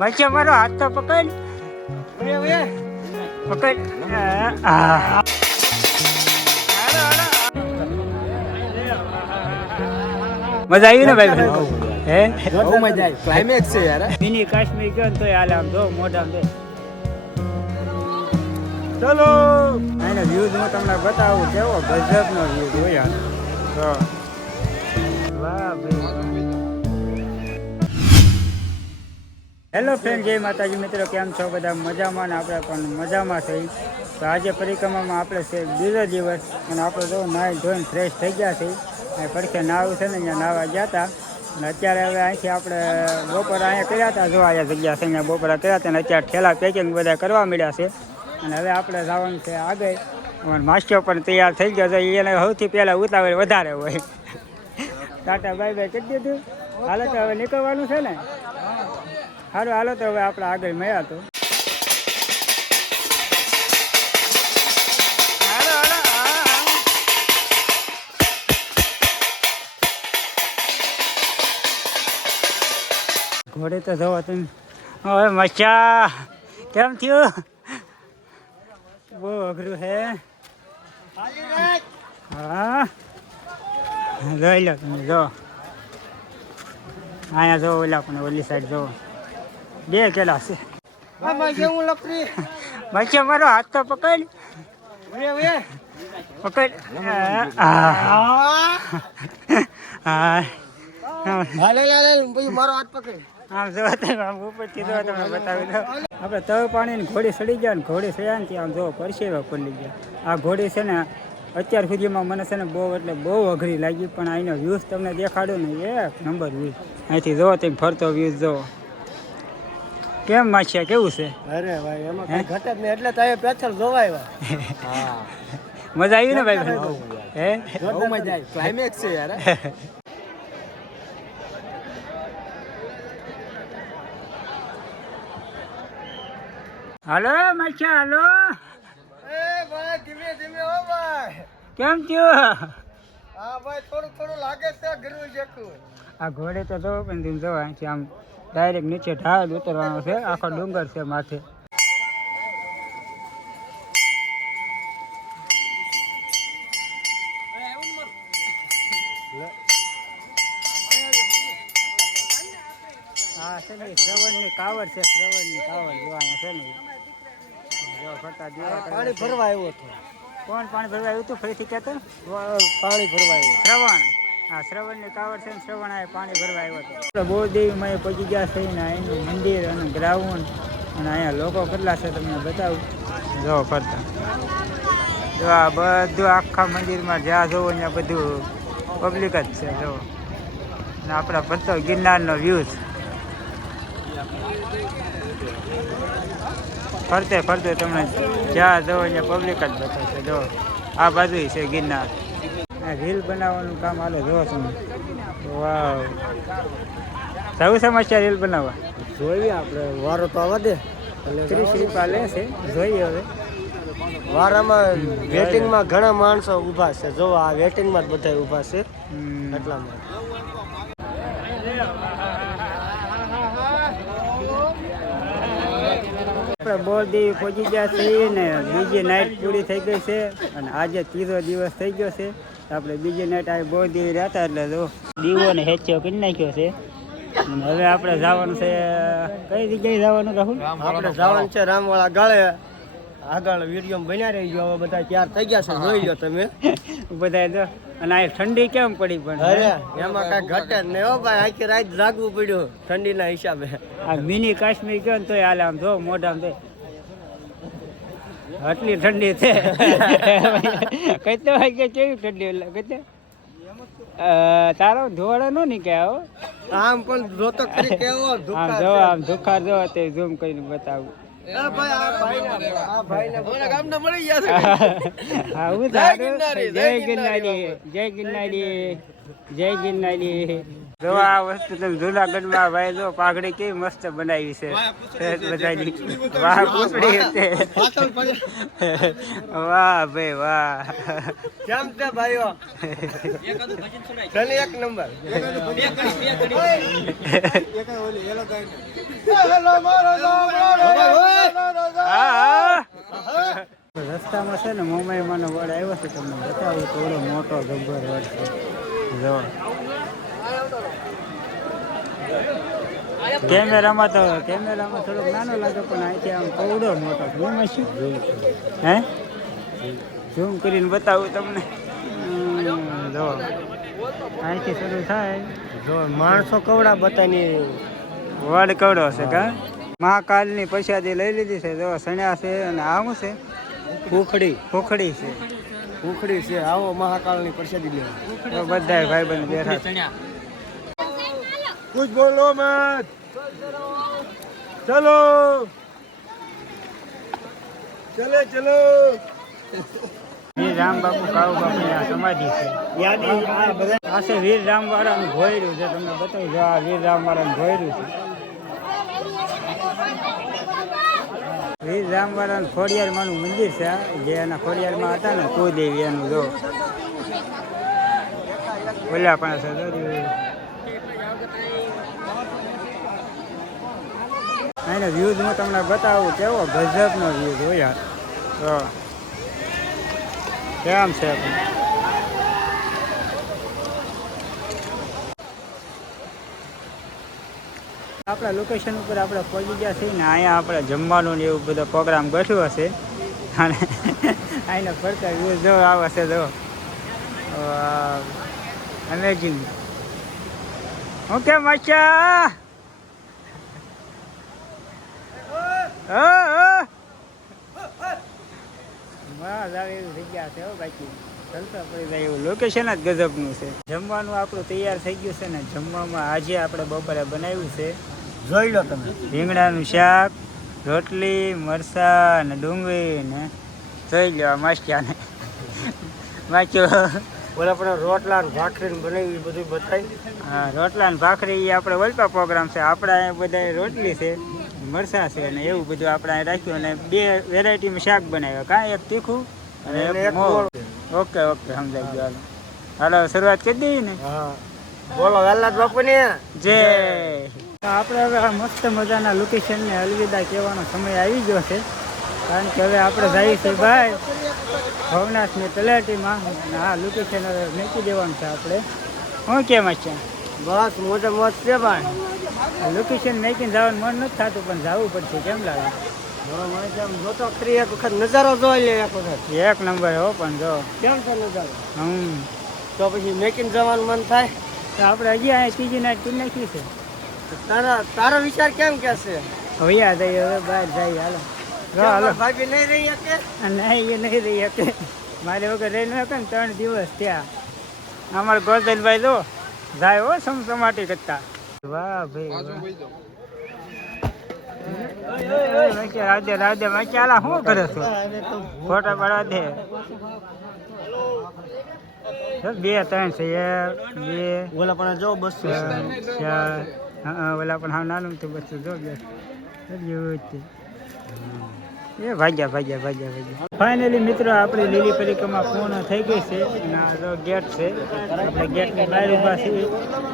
બચ્ચા મારો હાથ તો પકડ પકડ. મજા આવી ને ભાઈ? હે બહુ મજા આવી. ક્લાઇમેક્સ છે યાર. મિની કાશ્મીર ગયો ને તો હાલ આમ જો મોઢા દે. ચલો એનો વ્યૂઝ હું તમને બતાવું કેવો ગજબનો વ્યૂઝ હોય તો વાહ ભાઈ. હેલો ફ્રેન્ડ, જય માતાજી મિત્રો, કેમ છો બધા? મજામાં ને આપણે પણ મજામાં થઈ. તો આજે પરિક્રમામાં આપણે છે બીજો દિવસ અને આપણે જો નાહી ધોઈને ફ્રેશ થઈ ગયા છીએ. અને પડખે નાવું છે ને અહીંયા નાહવા ગયા હતા અને અત્યારે હવે અહીંથી આપણે બપોર અહીંયા કર્યા હતા. જો અહીંયા જગ્યા છે અહીંયા બપોરા કર્યા હતા અને અત્યારે ઠેલા પેકિંગ બધા કરવા મળ્યા છે અને હવે આપણે જવાનું છે આગળ. અને માસ્ટર પણ તૈયાર થઈ ગયો છે, એને સૌથી પહેલાં ઉતાવળ વધારે હોય. ટાટા બાય બાય કરી દીધું, હાલો તો હવે નીકળવાનું છે ને. સારું હાલો તો હવે આપણે આગળ મળ્યા તો ઘોડે તો જવો તમે. હવે મચ્છા કેમ થયું? બહુ અઘરું છે. હા જોઈ લો તમે, જો અહીંયા જો ઓલા પણ ઓલી સાઈડ જો બે કેલા છે. મચ્છા મારો હાથ તો પકડ પકડ. મારો હાથ પકડ. આમ જો આમ ઉપરથી જો તમને બતાવી દો. આપણે તવ પાણીની ઘોડી સડી ગયા ને ઘોડી સડ્યા ને આમ જો પરસેવા પડી ગયા. આ ઘોડી છે ને અત્યાર સુધીમાં મને છે ને બહુ એટલે બહુ અઘરી લાગી, પણ અહીંનો વ્યૂઝ તમને દેખાડું ને એક નંબર વ્યૂઝ. અહીંથી જોવો તમે ફરતો વ્યૂઝ જોવો. કેમ માછિયા કેવું છે? અરે ભાઈ એમાં કઈ ઘટે જ નહીં, એટલે તો અહીંયા પેથલ જોવાય. હા મજા આવી ને ભાઈ? હે બહુ મજા આવી. ક્લાઇમેક્સ છે યાર. હાલો માછિયા હાલો. એ ભાઈ ધીમે ધીમે હો ભાઈ. કેમ થયું? હા ભાઈ થોડું થોડું લાગે છે ઘરનું જેકું. આ ઘોડે તો જો પણ તમે જો અહીંથી આમ ડાયરેક્ટ નીચે ઢાળ ઉતરવાનો છે. આખો ડુંગર છે માથે. હા છે ને શ્રવણની કાવડ છે, શ્રવણની કાવડ જોવાના છે ને. જો ફરતા દીવા પાણી ભરવા આવ્યો હતો. કોણ પાણી ભરવા આવ્યું હતું? ફરીથી કહેતો. પાણી ભરવા આવ્યો. શ્રવણ, હા શ્રવણની કાવડ છે ને શ્રવણ આ પાણી ભરવા આવ્યો હતો. બહુ દેવીમાં પહોંચી ગયા છે ને અહીંનું મંદિર અને ગ્રાઉન્ડ અને અહીંયા લોકો કેટલા છે તમને બતાવું. જો ફરતા જો આ બધું આખા મંદિરમાં જ્યાં જોવો ત્યાં બધું પબ્લિક જ છે. જો અને આપણા ફરતો ગિરનારનો વ્યૂઝ. ફરતે ફરતે તમને જ્યાં જવો ત્યાં પબ્લિક જ બતાવશે. જો આ બાજુ છે ગિરનાર. રીલ બનાવવાનું કામ હાલે જો તમે. વાવ, સૌ સમસ્યા રીલ બનાવવા જોઈએ આપણે વારો તો આવવા દે. 30 રૂપિયા લે છે, જોઈએ હવે. વારામાં વેટિંગમાં ઘણા માણસો ઊભા છે. જો આ વેટિંગમાં જ બધા ઊભા છે એટલામાં. આપણે બોરદેવી પહોંચી ગયા છીએ ને બીજી નાઇટ પૂરી થઈ ગઈ છે અને આજે ત્રીજો દિવસ થઈ ગયો છે. આપણે બીજી નાઇટ આ બોરદેવી રહેતા એટલે જો દીવો ને હેચ્યો કરી નાખ્યો છે. અને હવે આપણે જવાનું છે કઈ જગ્યાએ જવાનું રાહુલ? આપણે જવાનું છે રામવાળા ગાળે. આગળ વિડીયો બન્યા રહી ગયો. હવે બધા તૈયાર થઈ ગયા છે, જોઈ લો તમે બધા જો. અને આ ઠંડી કેમ પડી પણ? અરે એમાં કઈ ઘટે જ નહીં હો ભાઈ. આખી રાત જાગવું પડ્યું ઠંડીના હિસાબે. આ મિની કાશ્મીર ગયો ને તો હાલ આમ જો મોઢામાં દે આટલી ઠંડી છે. કેટલા વાગે કેવી ઠંડી કેટલે તારો ધોવાડો નો નીકળ્યા હો. આમ પણ જોતો કરી કેવો આમ ધુક્કા જો આમ ધુખાર જો તે ઝૂમ કરીને બતાવું. આ ભાઈને ગામના મળી ગયા છે. હા હું જય ગિરનારી, જય ગિરનારી, જય ગિરનારી, જય ગિરનારી. જો આ વસ્તુ તમે જુનાગઢમાં ભાઈ જો પાઘડી કેવી મસ્ત બનાવી છે બધાની વાહ પૂછડી છે વાહ ભાઈ વાહ કેમ છે ભાઈઓ એક નંબર રસ્તામાં છે ને મોમાઈમાં નો વડ આવ્યો છે તમને બતાવું થોડો મોટો ગબ્બર વડ છે જો કેમેરામાં થોડોક નાનો લાગે પણ અહીંથી આમ કવડો મોટો છે એમાં શું હે ઝૂમ કરીને બતાવું તમને જો અહીંથી શરૂ થાય જો માણસો કવડા બતાની વડ કવડો છે કા મહાકાલની પ્રસાદી લઈ લીધી છે જો સણ્યા છે અને આવું છે ઉખડી છે ઉખડી છે આવો મહાકાળની પ્રસાદી લેવા તો બધા ભાઈબંધ બેઠા છે कुछ बोलो मत चलो चले चलो વીર રામ બાપુ કાળુ બાપુની આ સમાધિ છે આ છે વીર રામ વાળાનું ભોયરું છે તમને બતાવી જો આ વીર રામ વાળાનું ભોયરું છે વીર રામ વાળાનું ખોડિયારમાંનું મંદિર છે આ, જે એના ખોડિયારમાં હતા ને કુળદેવી એનું જો બોલ્યા પણ છે અહીંનો વ્યૂઝ હું તમને બતાવું કેવો ગજબનો વ્યૂઝ હોય યાર કેમ છે આપણા લોકેશન ઉપર આપણે પહોંચી ગયા છીએ ને અહીંયા આપણે જમવાનું ને એવું બધો પ્રોગ્રામ ગોઠવ્યો હશે અને અહીંનો ફરતા વ્યૂઝ જો આવે છે જો અમેઝિંગ ઓકે મચ્છા જગ્યા છે બાકી ચાલતા પડી જાય એવું લોકેશન જ ગજબનું છે જમવાનું આપણું તૈયાર થઈ ગયું છે ને જમવામાં આજે આપણે બપોરે બનાવ્યું છે જોઈ લો તમે રીંગણાનું શાક રોટલી મરચાં ને ડુંગળી ને જોઈ લો માસ્યાને માચ્યો ઓલા પણ રોટલા ને ભાખરી ને બનાવી બધું બતાવી હા રોટલા ને ભાખરી એ આપણે વલપા પ્રોગ્રામ છે આપણા અહીંયા બધા રોટલી છે મરચાં છે ને એવું બધું આપણે અહીં રાખ્યું અને 2 વેરાયટીમાં શાક બનાવ્યા કાં એક તીખું અને એક મોળું ઓકે સમજાઈ ગયું હાલો શરૂઆત કરી દઈએ ને હા બોલો વેલાદ બાપુ ને જય આપણે હવે આ મસ્ત મજાના લોકેશનને અલવિદા કહેવાનો સમય આવી ગયો છે કારણ કે હવે આપણે જઈએ છીએ ભાઈ ભવનાથની તલાટીમાં અને આ લોકેશન હવે મૂકી દેવાનું છે આપણે શું કેમ છે બસ મોજે મોજ છે ભાઈ લોકેશન મેકીને જવાનું મન નથી થતું પણ જવું પડશે કેમ લાગે મને કેમ જોતો ખરી એક વખત નજારો જોઈ લે એક વખત એક નંબર હો પણ જો કેમ છે નજારો હમ તો પછી મેકીને જવાનું મન થાય તો આપણે હજી અહીંયા ત્રીજી નાઈટ કરી નાખી છે તારો વિચાર કેમ કે છે હવે જઈએ હવે બહાર જઈએ હાલો હાલો ભાભી નહીં રહી શકે નહીં એ નહીં રહી શકે મારે વગર રહી ન શકે ને 3 દિવસ ત્યાં અમારે ગોરધનભાઈ જો જાય હો સમસમાટી કરતા વાહ ભાઈ રાધે રાધે ચાલા શું કરે છો ફોટા પાડવા દે 2 3 છે 1 2 ઓલા પણ જો બસ 4 હા ઓલા પણ હા નાનું તો બસ જો એ ભાગ્યા ફાઇનલી મિત્રો આપણી લીલી પરિક્રમા પૂર્ણ થઈ ગઈ છે અને આ ગેટ છે આપણે ગેટની બહાર ઊભા છીએ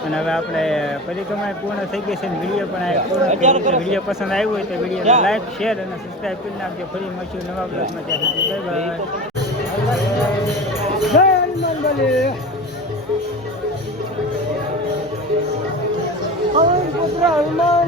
અને હવે આપણે પરિક્રમા પૂર્ણ થઈ ગઈ છે અને વિડીયો પણ આ પૂર્ણ થઈ ગયો છે વિડીયો પસંદ આવ્યો હોય તો વિડીયો લાઈક શેર અને સબસ્ક્રાઈબ કરી નાખજો ફરી મળશું નવા બ્લોગમાં ત્યાં સુધી બાય બાય